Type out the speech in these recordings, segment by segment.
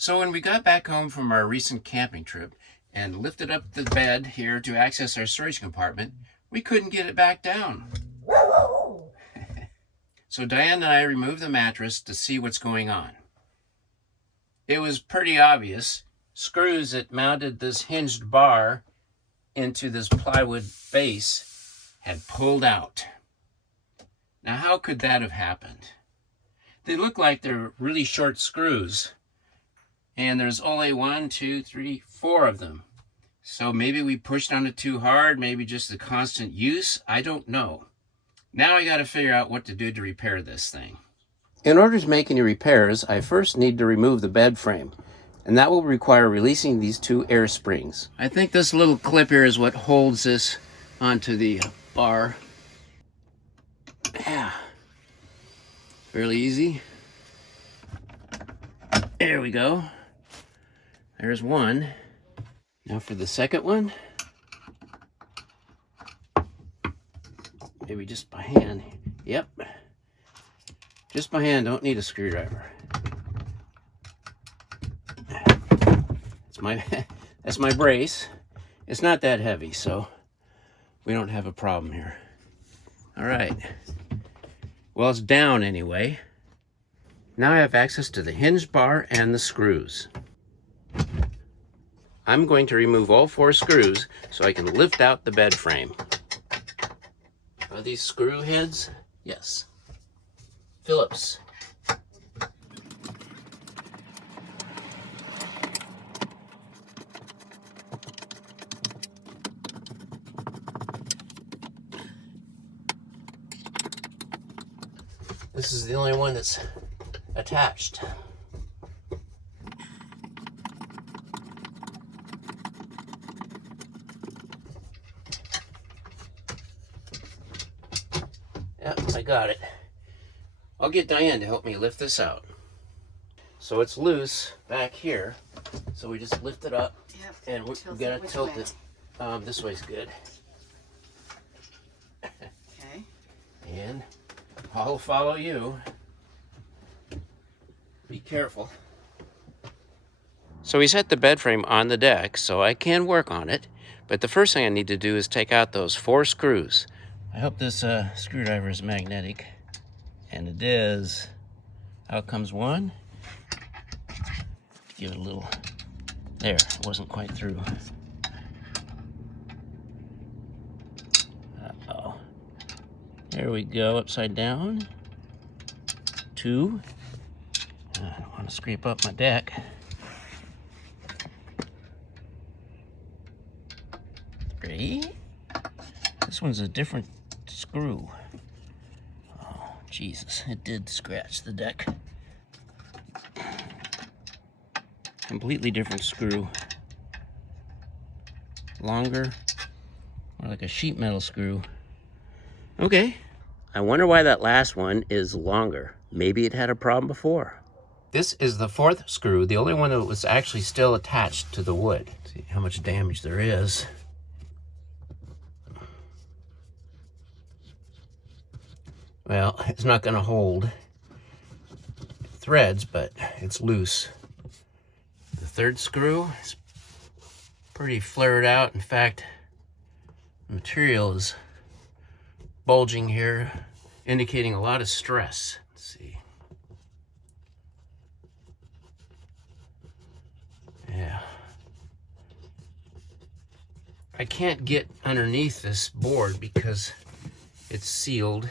So when we got back home from our recent camping trip and lifted up the bed here to access our storage compartment, we couldn't get it back down. So Diane and I removed the mattress to see what's going on. It was pretty obvious. Screws that mounted this hinged bar into this plywood base had pulled out. Now how could that have happened? They look like they're really short screws, and there's only 1, 2, 3, 4 of them. So maybe we pushed on it too hard, maybe just the constant use, I don't know. Now I gotta figure out what to do to repair this thing. In order to make any repairs, I first need to remove the bed frame, and that will require releasing these 2 air springs. I think this little clip here is what holds this onto the bar. Yeah, fairly easy. There we go. There's one. Now for the second one, maybe just by hand. Yep, just by hand, don't need a screwdriver. That's my brace. It's not that heavy, so we don't have a problem here. All right, well, it's down anyway. Now I have access to the hinge bar and the screws. I'm going to remove all 4 screws so I can lift out the bed frame. Are these screw heads? Yes. Phillips. This is the only one that's attached. Yep, I got it. I'll get Diane to help me lift this out. So it's loose back here, so we just lift it up, and we gotta tilt it. This way's good. Okay. And I'll follow you. Be careful. So we set the bed frame on the deck, so I can work on it. But the first thing I need to do is take out those 4 screws. I hope this screwdriver is magnetic. And it is. Out comes one. Give it a little. There, it wasn't quite through. Uh-oh. There we go, upside down. 2. I don't want to scrape up my deck. 3. This one's a different screw. Oh, Jesus, it did scratch the deck. Completely different screw. Longer, more like a sheet metal screw. Okay, I wonder why that last one is longer. Maybe it had a problem before. This is the 4th screw, the only one that was actually still attached to the wood. Let's see how much damage there is. Well, it's not going to hold threads, but it's loose. The 3rd screw is pretty flared out. In fact, the material is bulging here, indicating a lot of stress. Let's see. Yeah. I can't get underneath this board because it's sealed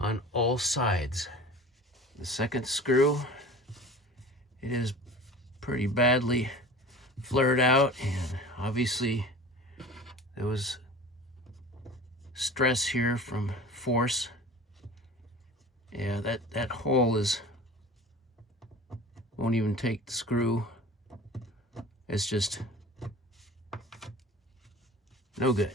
on all sides. The 2nd screw, it is pretty badly flared out, and obviously there was stress here from force. Yeah, that hole won't even take the screw. It's just no good.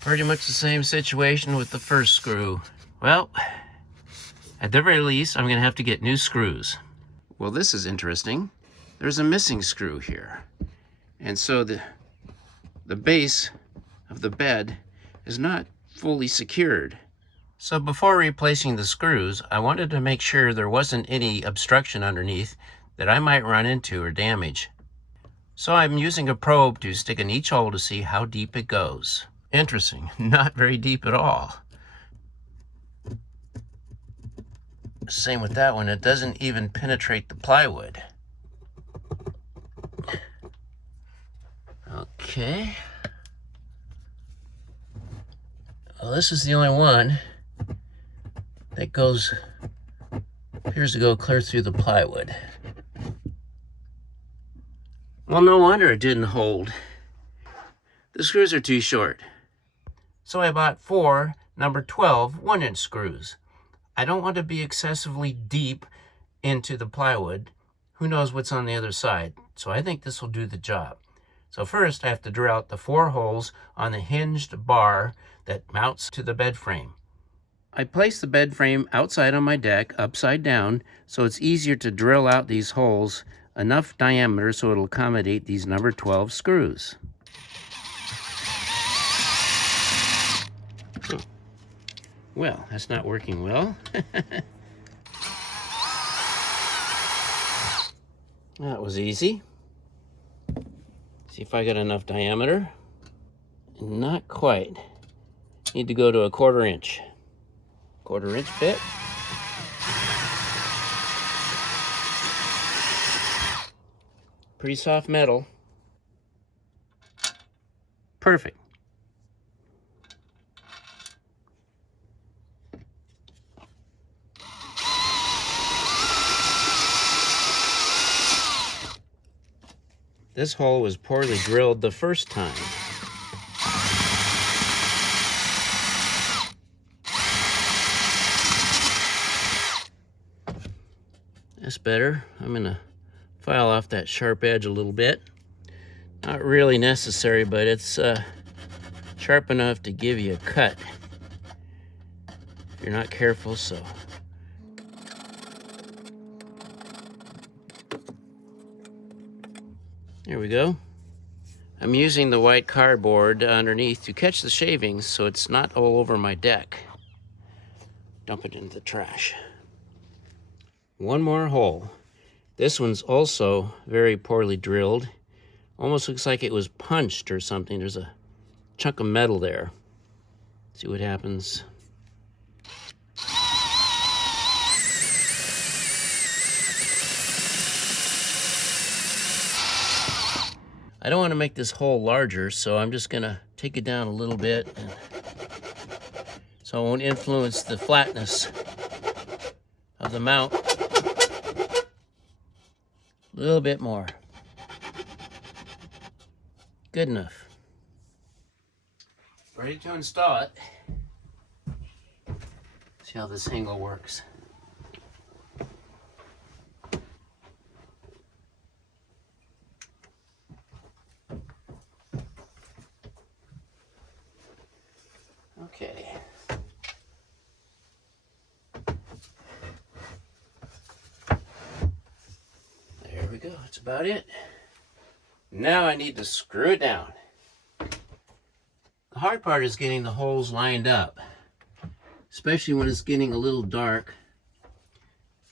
Pretty much the same situation with the 1st screw. Well, at the very least, I'm gonna have to get new screws. Well, this is interesting. There's a missing screw here. And so the base of the bed is not fully secured. So before replacing the screws, I wanted to make sure there wasn't any obstruction underneath that I might run into or damage. So I'm using a probe to stick in each hole to see how deep it goes. Interesting, not very deep at all. Same with that one, it doesn't even penetrate the plywood. Okay. Well, this is the only one that appears to go clear through the plywood. Well, no wonder it didn't hold. The screws are too short. So I bought 4 number 12 1-inch screws. I don't want to be excessively deep into the plywood. Who knows what's on the other side? So I think this will do the job. So first I have to drill out the 4 holes on the hinged bar that mounts to the bed frame. I place the bed frame outside on my deck, upside down, so it's easier to drill out these holes enough diameter so it'll accommodate these number 12 screws. Well, that's not working well. That was easy. See if I got enough diameter. Not quite. Need to go to a 1/4 inch. 1/4 inch bit. Pretty soft metal. Perfect. This hole was poorly drilled the first time. That's better. I'm gonna file off that sharp edge a little bit. Not really necessary, but it's sharp enough to give you a cut if you're not careful, so. There we go. I'm using the white cardboard underneath to catch the shavings so it's not all over my deck. Dump it into the trash. One more hole. This one's also very poorly drilled. Almost looks like it was punched or something. There's a chunk of metal there. See what happens. I don't want to make this hole larger, so I'm just gonna take it down a little bit so it won't influence the flatness of the mount. A little bit more. Good enough. Ready to install it. See how this angle works. Okay. There we go, that's about it. Now I need to screw it down. The hard part is getting the holes lined up, especially when it's getting a little dark.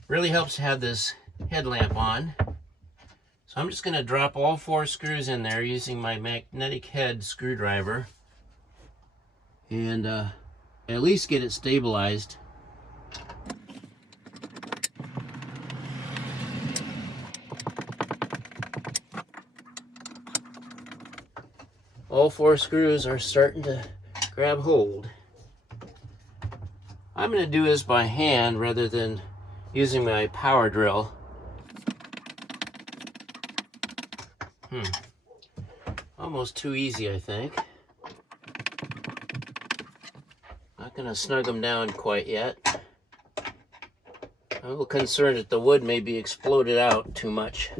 Really helps to have this headlamp on. So I'm just going to drop all 4 screws in there using my magnetic head screwdriver and at least get it stabilized. All 4 screws are starting to grab hold. I'm going to do this by hand rather than using my power drill. Almost too easy, I think. Not going to snug them down quite yet. I'm a little concerned that the wood may be exploded out too much.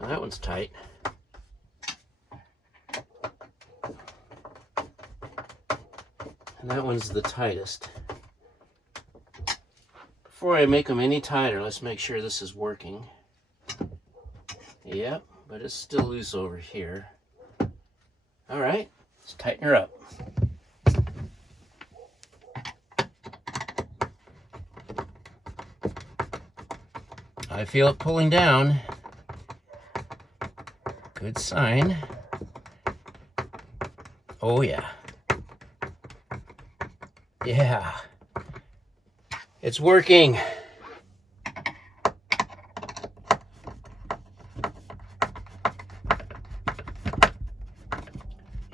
Now that one's tight. And that one's the tightest. Before I make them any tighter, let's make sure this is working. Yep, but it's still loose over here. All right, let's tighten her up. I feel it pulling down. Good sign. Oh yeah. Yeah. It's working.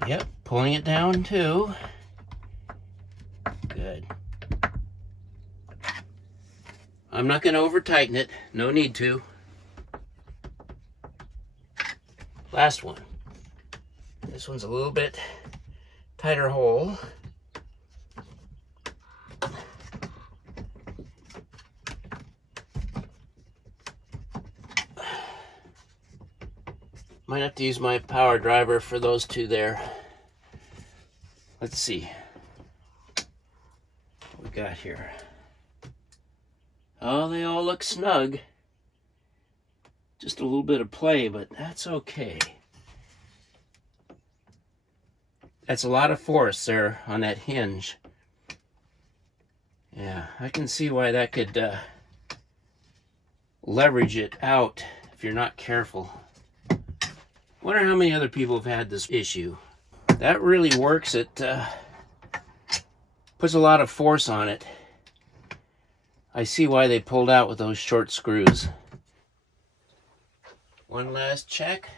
Yep, pulling it down too. Good. I'm not going to over tighten it. No need to. Last one. This one's a little bit tighter hole. Might have to use my power driver for those two there. Let's see what we got here. Oh, they all look snug. Just a little bit of play, but that's okay. That's a lot of force there on that hinge. Yeah, I can see why that could leverage it out if you're not careful. Wonder how many other people have had this issue. That really works. It puts a lot of force on it. I see why they pulled out with those short screws. One last check.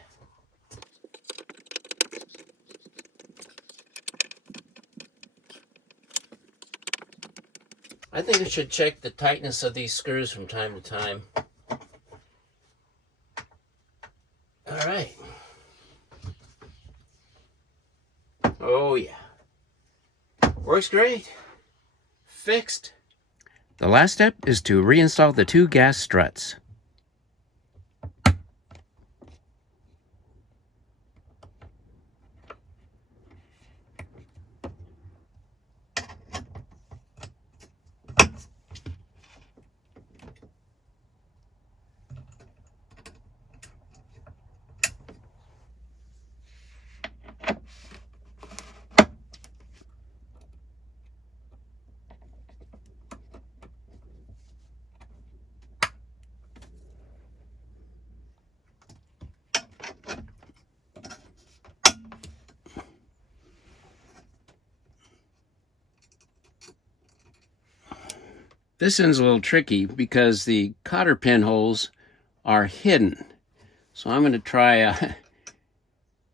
I think I should check the tightness of these screws from time to time. All right. Oh yeah. Works great. Fixed. The last step is to reinstall the two gas struts. This end's a little tricky because the cotter pin holes are hidden. So I'm going to try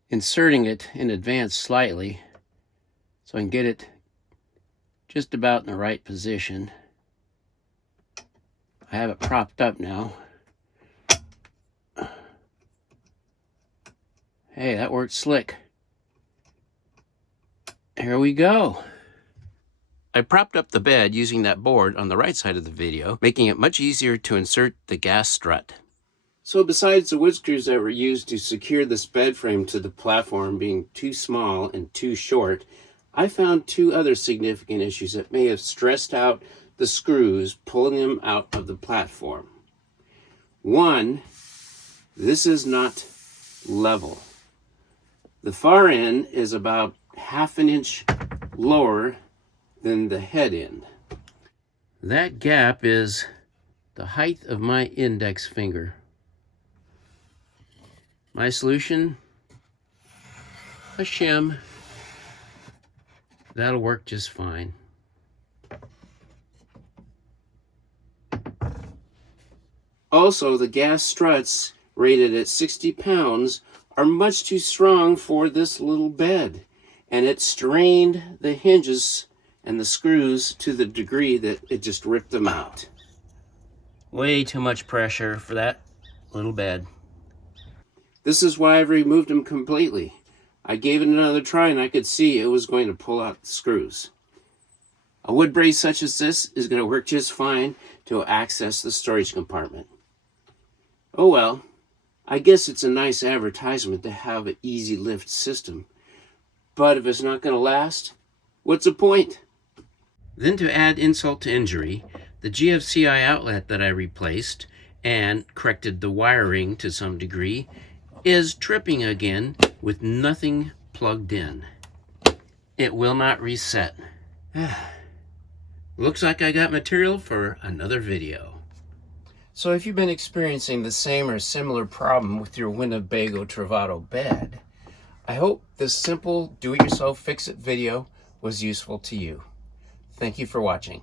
inserting it in advance slightly so I can get it just about in the right position. I have it propped up now. Hey, that worked slick. Here we go. I propped up the bed using that board on the right side of the video, making it much easier to insert the gas strut. So besides the wood screws that were used to secure this bed frame to the platform being too small and too short, I found two other significant issues that may have stressed out the screws pulling them out of the platform. One, this is not level. The far end is about ½ inch lower than the head end. That gap is the height of my index finger. My solution, a shim. That'll work just fine. Also, the gas struts rated at 60 pounds are much too strong for this little bed, and it strained the hinges and the screws to the degree that it just ripped them out. Way too much pressure for that little bed. This is why I've removed them completely. I gave it another try and I could see it was going to pull out the screws. A wood brace such as this is going to work just fine to access the storage compartment. Oh well, I guess it's a nice advertisement to have an easy lift system. But if it's not going to last, what's the point? Then to add insult to injury, the GFCI outlet that I replaced and corrected the wiring to some degree is tripping again with nothing plugged in. It will not reset. Looks like I got material for another video. So if you've been experiencing the same or similar problem with your Winnebago Travato bed, I hope this simple do-it-yourself fix-it video was useful to you. Thank you for watching.